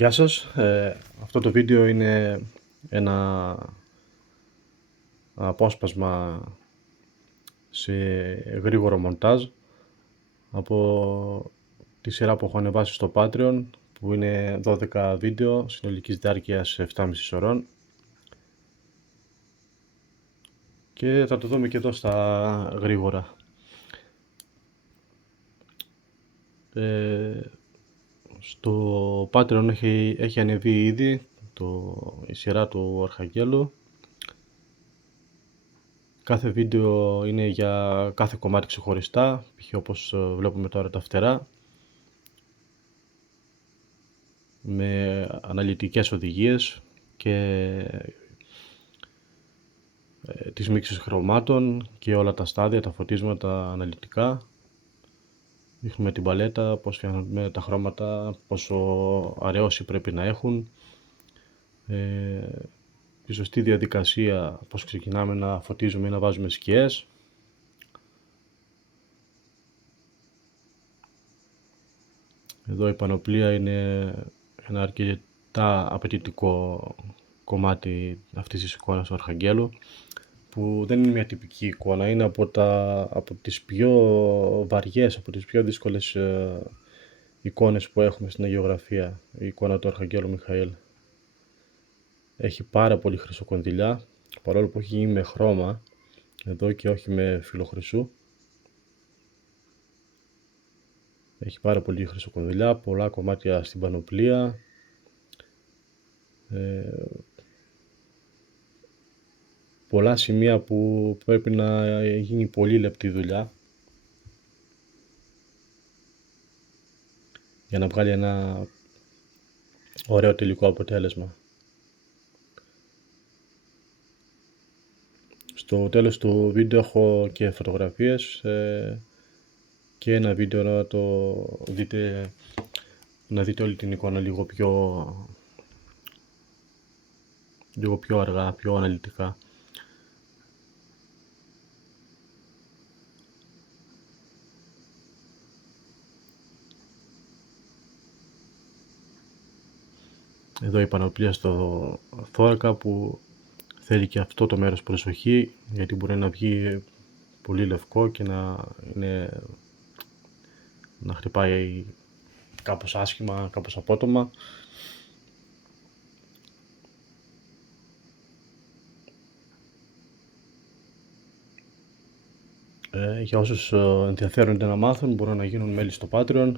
Γεια σας, αυτό το βίντεο είναι ένα απόσπασμα σε γρήγορο μοντάζ από τη σειρά που έχω ανεβάσει στο Patreon, που είναι 12 βίντεο συνολικής διάρκειας 7,5 ώρων, και θα το δούμε και εδώ στα γρήγορα. Στο Patreon έχει ανεβεί ήδη η σειρά του Αρχαγγέλου. Κάθε βίντεο είναι για κάθε κομμάτι ξεχωριστά, π.χ. όπως βλέπουμε τώρα τα φτερά, με αναλυτικές οδηγίες και τις μίξεις χρωμάτων και όλα τα στάδια, τα φωτίσματα αναλυτικά. Δείχνουμε την παλέτα, πώς φτιάχνουμε τα χρώματα, πόσο αραιώση πρέπει να έχουν, τη σωστή διαδικασία, πώς ξεκινάμε να φωτίζουμε ή να βάζουμε σκιές. Εδώ η πανοπλία είναι ένα αρκετά απαιτητικό κομμάτι αυτής της εικόνας του Αρχαγγέλου, που δεν είναι μια τυπική εικόνα, είναι από τις πιο βαριές, από τις πιο δύσκολες εικόνες που έχουμε στην αγιογραφία, η εικόνα του Αρχαγγέλου Μιχαήλ. Έχει πάρα πολύ χρυσοκονδυλιά, παρόλο που έχει γίνει με χρώμα εδώ και όχι με φιλοχρυσού. Έχει πάρα πολύ χρυσοκονδυλιά, πολλά κομμάτια στην πανοπλία, πολλά σημεία που πρέπει να γίνει πολύ λεπτή δουλειά για να βγάλει ένα ωραίο τελικό αποτέλεσμα. Στο τέλος του βίντεο έχω και φωτογραφίες και ένα βίντεο να δείτε όλη την εικόνα λίγο πιο αργά, πιο αναλυτικά. Εδώ η πανοπλία στο θώρακα, που θέλει και αυτό το μέρος προσοχή, γιατί μπορεί να βγει πολύ λευκό και να χτυπάει κάπως άσχημα, κάπως απότομα. Για όσους ενδιαφέρονται να μάθουν, μπορούν να γίνουν μέλη στο Patreon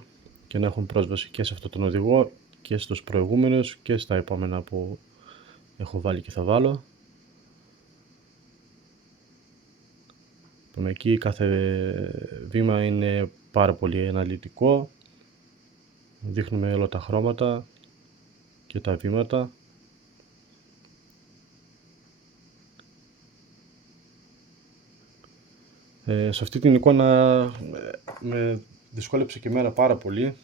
και να έχουν πρόσβαση και σε αυτό τον οδηγό και στους προηγούμενους και στα επόμενα που έχω βάλει και θα βάλω. Εκεί κάθε βήμα είναι πάρα πολύ αναλυτικό, δείχνουμε όλα τα χρώματα και τα βήματα. Σε αυτή την εικόνα με δυσκόλεψε και εμένα πάρα πολύ,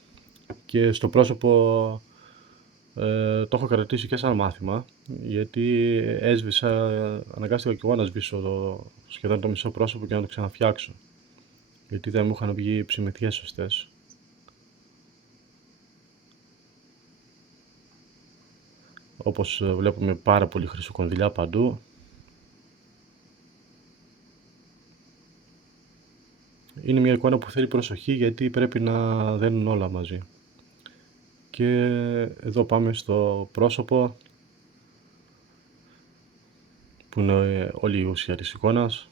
και στο πρόσωπο το έχω κρατήσει και σαν μάθημα, γιατί αναγκάστηκα και εγώ να σβήσω σχεδόν το μισό πρόσωπο και να το ξαναφτιάξω, γιατί δεν μου είχαν βγει ψημιθιές σωστές. Όπως βλέπουμε, πάρα πολύ χρυσοκονδυλιά παντού. Είναι μια εικόνα που θέλει προσοχή, γιατί πρέπει να δένουν όλα μαζί. Και εδώ πάμε στο πρόσωπο, που είναι όλη η ουσία της εικόνας.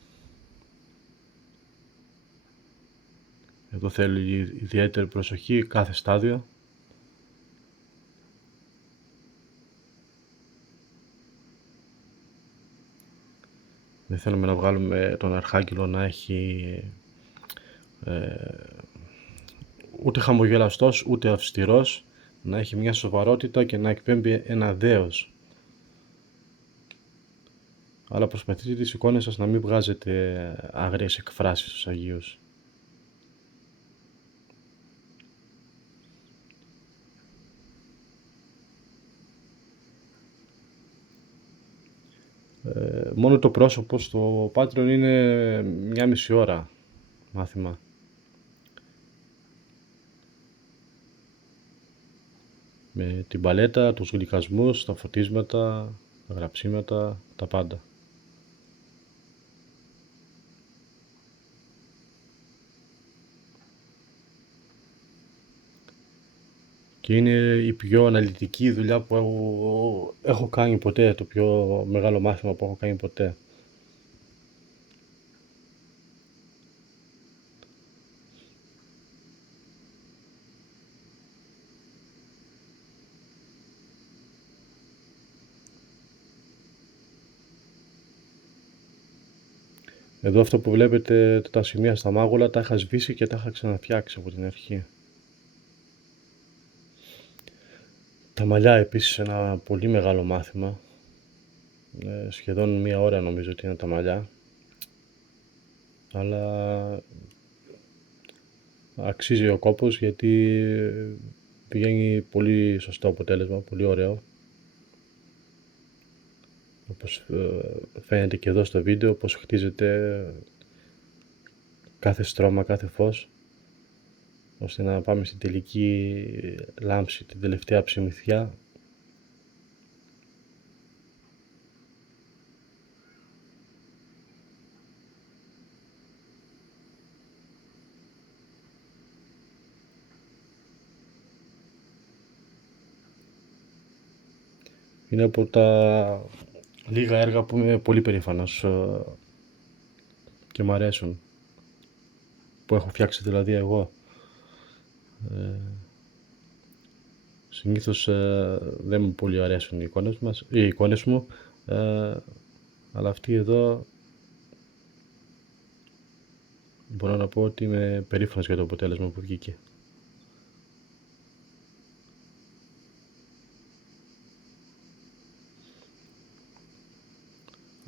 Εδώ θέλει ιδιαίτερη προσοχή κάθε στάδιο. Δεν θέλουμε να βγάλουμε τον Αρχάγγελο να έχει ούτε χαμογελαστός ούτε αυστηρός, να έχει μια σοβαρότητα και να εκπέμπει ένα δέος. Αλλά προσπαθείτε τις εικόνες σας να μην βγάζετε άγριες εκφράσεις στους Αγίους. Μόνο το πρόσωπο στο Patreon είναι 1,5 ώρα μάθημα. με την παλέτα, τους γλυκασμούς, τα φωτίσματα, τα γραψίματα, τα πάντα. Και είναι η πιο αναλυτική δουλειά που έχω κάνει ποτέ, το πιο μεγάλο μάθημα που έχω κάνει ποτέ. Εδώ αυτό που βλέπετε τα σημεία στα μάγουλα τα είχα σβήσει και τα είχα ξαναφτιάξει από την αρχή. Τα μαλλιά επίσης ένα πολύ μεγάλο μάθημα. Σχεδόν 1 ώρα νομίζω ότι είναι τα μαλλιά. Αλλά αξίζει ο κόπος γιατί πηγαίνει πολύ σωστό αποτέλεσμα, πολύ ωραίο. Όπως φαίνεται και εδώ στο βίντεο, πως χτίζεται κάθε στρώμα, κάθε φως, ώστε να πάμε στην τελική λάμψη, την τελευταία ψημιθιά. Είναι από τα λίγα έργα που είμαι πολύ περήφανος και μου αρέσουν, που έχω φτιάξει δηλαδή εγώ. Συνήθως δεν μου πολύ αρέσουν οι εικόνες μου, αλλά αυτή εδώ μπορώ να πω ότι είμαι περήφανος για το αποτέλεσμα που βγήκε.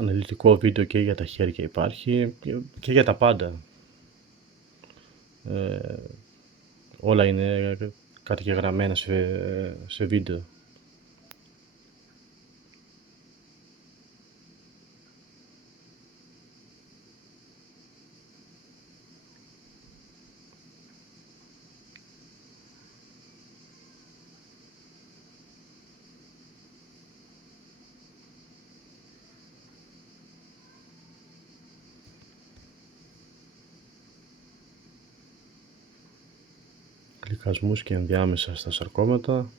Αναλυτικό βίντεο και για τα χέρια υπάρχει και για τα πάντα. Όλα είναι καταγεγραμμένα σε βίντεο. Γλυκασμούς και ενδιάμεσα στα σαρκώματα.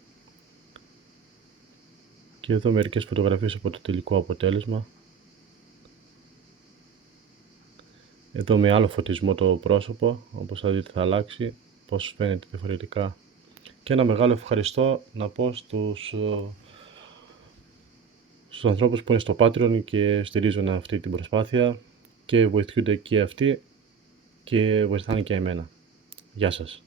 Και εδώ μερικές φωτογραφίες από το τελικό αποτέλεσμα. Εδώ με άλλο φωτισμό το πρόσωπο, όπως θα δείτε θα αλλάξει, πώς φαίνεται διαφορετικά. Και ένα μεγάλο ευχαριστώ να πω στους ανθρώπους που είναι στο Patreon και στηρίζουν αυτή την προσπάθεια και βοηθούνται και αυτοί και βοηθάνε και εμένα. Γεια σας.